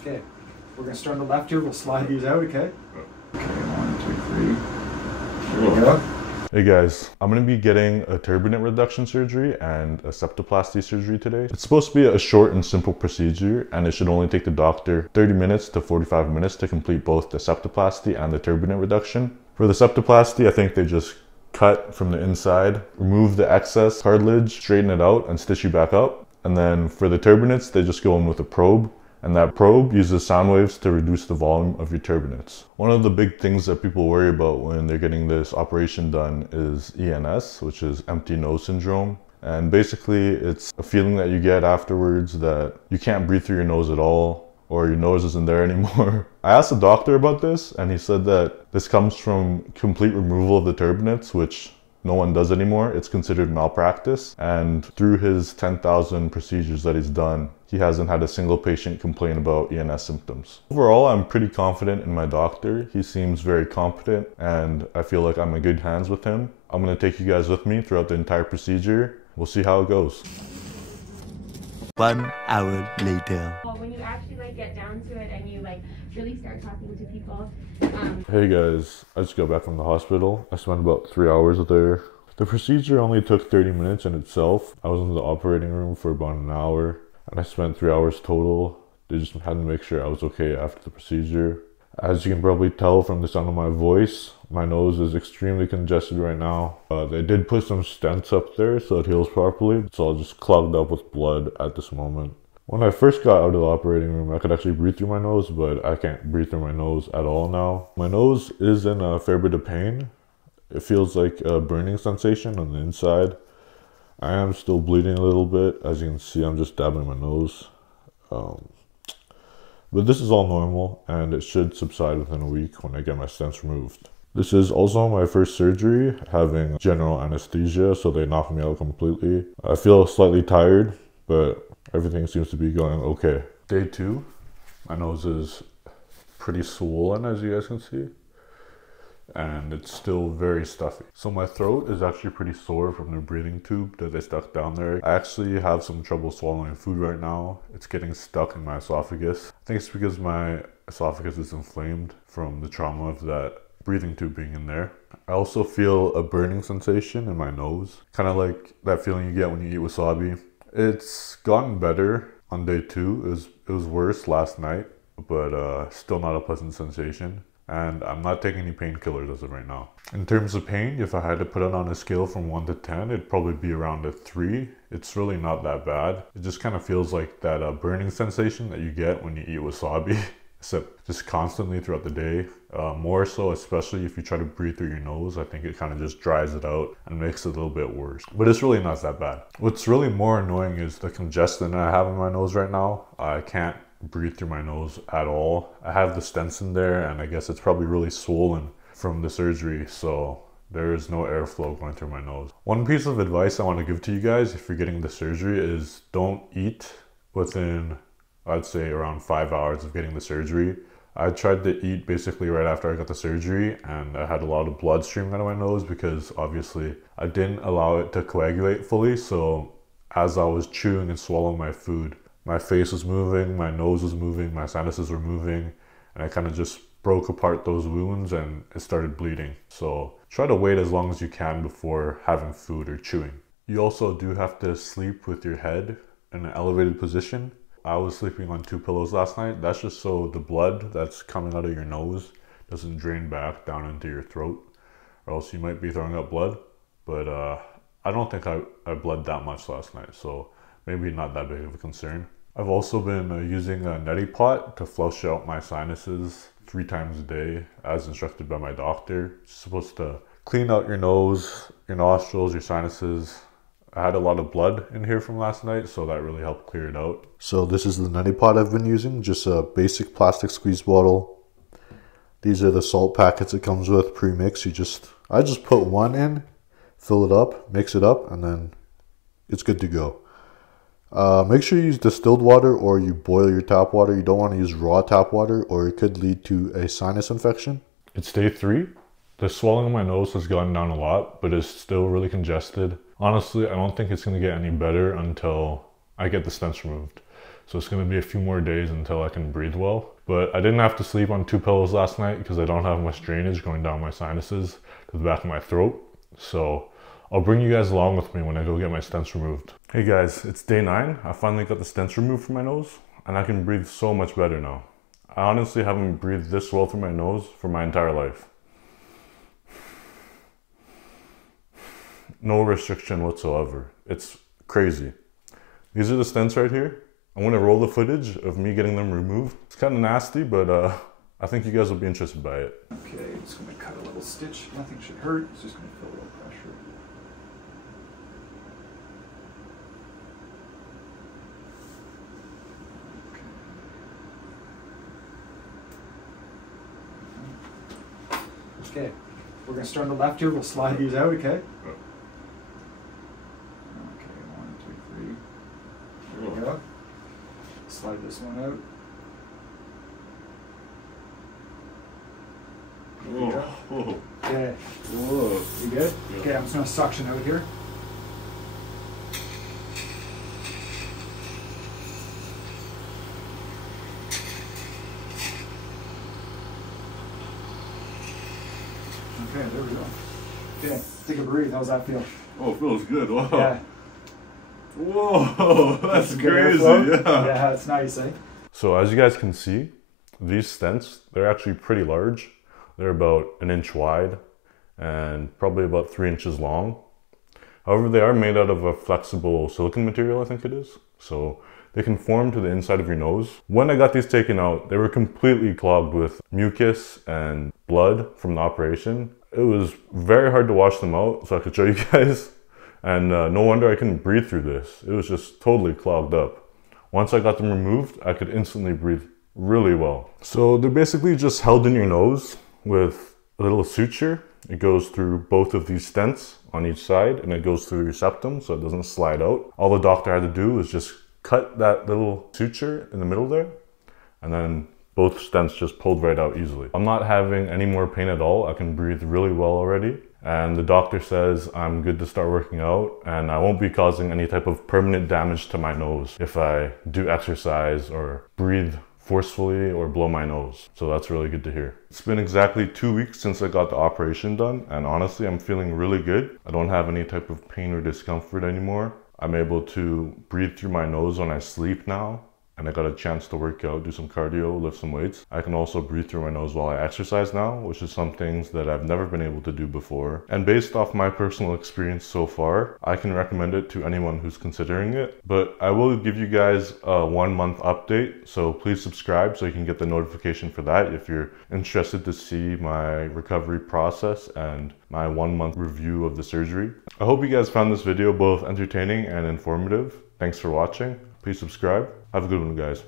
Okay, we're gonna start on the left here. We'll slide these out, okay? Okay, 1, 2, 3. There we go. Hey guys, I'm going to be getting a turbinate reduction surgery and a septoplasty surgery today. It's supposed to be a short and simple procedure, and it should only take the doctor 30 minutes to 45 minutes to complete both the septoplasty and the turbinate reduction. For the septoplasty, I think they just cut from the inside, remove the excess cartilage, straighten it out, and stitch you back up. And then for the turbinates, they just go in with a probe. And that probe uses sound waves to reduce the volume of your turbinates. One of the big things that people worry about when they're getting this operation done is ENS, which is empty nose syndrome. And basically it's a feeling that you get afterwards that you can't breathe through your nose at all, or your nose isn't there anymore. I asked the doctor about this, and he said that this comes from complete removal of the turbinates, which no one does anymore. It's considered malpractice. And through his 10,000 procedures that he's done, he hasn't had a single patient complain about ENS symptoms. Overall, I'm pretty confident in my doctor. He seems very competent, and I feel like I'm in good hands with him. I'm gonna take you guys with me throughout the entire procedure. We'll see how it goes. 1 hour later. When you actually get down to it and you really start talking to people. Hey guys, I just got back from the hospital. I spent about 3 hours there. The procedure only took 30 minutes in itself. I was in the operating room for about an hour, and I spent 3 hours total. They just had to make sure I was okay after the procedure. As you can probably tell from the sound of my voice, my nose is extremely congested right now. They did put some stents up there so it heals properly. It's all just clogged up with blood at this moment. When I first got out of the operating room, I could actually breathe through my nose, but I can't breathe through my nose at all now. My nose is in a fair bit of pain. It feels like a burning sensation on the inside. I am still bleeding a little bit. As you can see, I'm just dabbing my nose. But this is all normal, and it should subside within a week when I get my stents removed. This is also my first surgery, having general anesthesia, so they knocked me out completely. I feel slightly tired, but everything seems to be going okay. Day 2, my nose is pretty swollen, as you guys can see, and it's still very stuffy. So my throat is actually pretty sore from the breathing tube that they stuck down there. I actually have some trouble swallowing food right now. It's getting stuck in my esophagus. I think it's because my esophagus is inflamed from the trauma of that breathing tube being in there. I also feel a burning sensation in my nose, kind of like that feeling you get when you eat wasabi. It's gotten better on day 2. It was worse last night, but still not a pleasant sensation. And I'm not taking any painkillers as of right now. In terms of pain, if I had to put it on a scale from 1 to 10, it'd probably be around a 3. It's really not that bad. It just kind of feels like that burning sensation that you get when you eat wasabi, except just constantly throughout the day. More so, especially if you try to breathe through your nose, I think it kind of just dries it out and makes it a little bit worse. But it's really not that bad. What's really more annoying is the congestion I have in my nose right now. I can't breathe through my nose at all. I have the stents in there, and I guess it's probably really swollen from the surgery, so there is no airflow going through my nose. One piece of advice I want to give to you guys if you're getting the surgery is don't eat within, I'd say, around 5 hours of getting the surgery. I tried to eat basically right after I got the surgery, and I had a lot of blood streaming out of my nose because obviously I didn't allow it to coagulate fully. So as I was chewing and swallowing my food, my face was moving, my nose was moving, my sinuses were moving, and I kind of just broke apart those wounds and it started bleeding. So try to wait as long as you can before having food or chewing. You also do have to sleep with your head in an elevated position. I was sleeping on 2 pillows last night. That's just so the blood that's coming out of your nose doesn't drain back down into your throat, or else you might be throwing up blood. But I don't think I bled that much last night, so maybe not that big of a concern. I've also been using a neti pot to flush out my sinuses 3 times a day as instructed by my doctor. It's supposed to clean out your nose, your nostrils, your sinuses. I had a lot of blood in here from last night, so that really helped clear it out. So this is the neti pot I've been using, just a basic plastic squeeze bottle. These are the salt packets it comes with pre-mixed. I just put 1 in, fill it up, mix it up, and then it's good to go. Make sure you use distilled water or you boil your tap water. You don't want to use raw tap water or it could lead to a sinus infection. It's day 3. The swelling in my nose has gone down a lot, but it's still really congested. Honestly, I don't think it's going to get any better until I get the stents removed. So it's gonna be a few more days until I can breathe well. But I didn't have to sleep on 2 pillows last night because I don't have much drainage going down my sinuses to the back of my throat. So I'll bring you guys along with me when I go get my stents removed. Hey guys, it's day 9. I finally got the stents removed from my nose and I can breathe so much better now. I honestly haven't breathed this well through my nose for my entire life. No restriction whatsoever. It's crazy. These are the stents right here. I'm gonna roll the footage of me getting them removed. It's kind of nasty, but I think you guys will be interested by it. Okay, just gonna cut a little stitch. Nothing should hurt. It's just gonna feel a little pressure. Okay, we're gonna start on the left here. We'll slide these out, okay? Okay, 1, 2, 3. There we go. Slide this one out. Whoa. Okay. Whoa. You good? Yeah. Okay, I'm just gonna suction out here. Okay, there we go. Okay, take a breathe. How's that feel? Oh, it feels good. Wow. Yeah. Whoa, that's Good crazy. airflow. Yeah. Yeah, it's nice, eh? So as you guys can see, these stents, they're actually pretty large. They're about 1 inch wide and probably about 3 inches long. However, they are made out of a flexible silicone material, I think it is. So they can form to the inside of your nose. When I got these taken out, they were completely clogged with mucus and blood from the operation. It was very hard to wash them out, so I could show you guys. And no wonder I couldn't breathe through this. It was just totally clogged up. Once I got them removed, I could instantly breathe really well. So they're basically just held in your nose with a little suture. It goes through both of these stents on each side and it goes through your septum so it doesn't slide out. All the doctor had to do was just cut that little suture in the middle there, and then both stents just pulled right out easily. I'm not having any more pain at all. I can breathe really well already. And the doctor says I'm good to start working out and I won't be causing any type of permanent damage to my nose if I do exercise or breathe forcefully or blow my nose. So that's really good to hear. It's been exactly 2 weeks since I got the operation done and honestly I'm feeling really good. I don't have any type of pain or discomfort anymore. I'm able to breathe through my nose when I sleep now. And I got a chance to work out, do some cardio, lift some weights. I can also breathe through my nose while I exercise now, which is some things that I've never been able to do before. And based off my personal experience so far, I can recommend it to anyone who's considering it. But I will give you guys a 1 month update, so please subscribe so you can get the notification for that if you're interested to see my recovery process and my 1 month review of the surgery. I hope you guys found this video both entertaining and informative. Thanks for watching. Please subscribe. Have a good one, guys.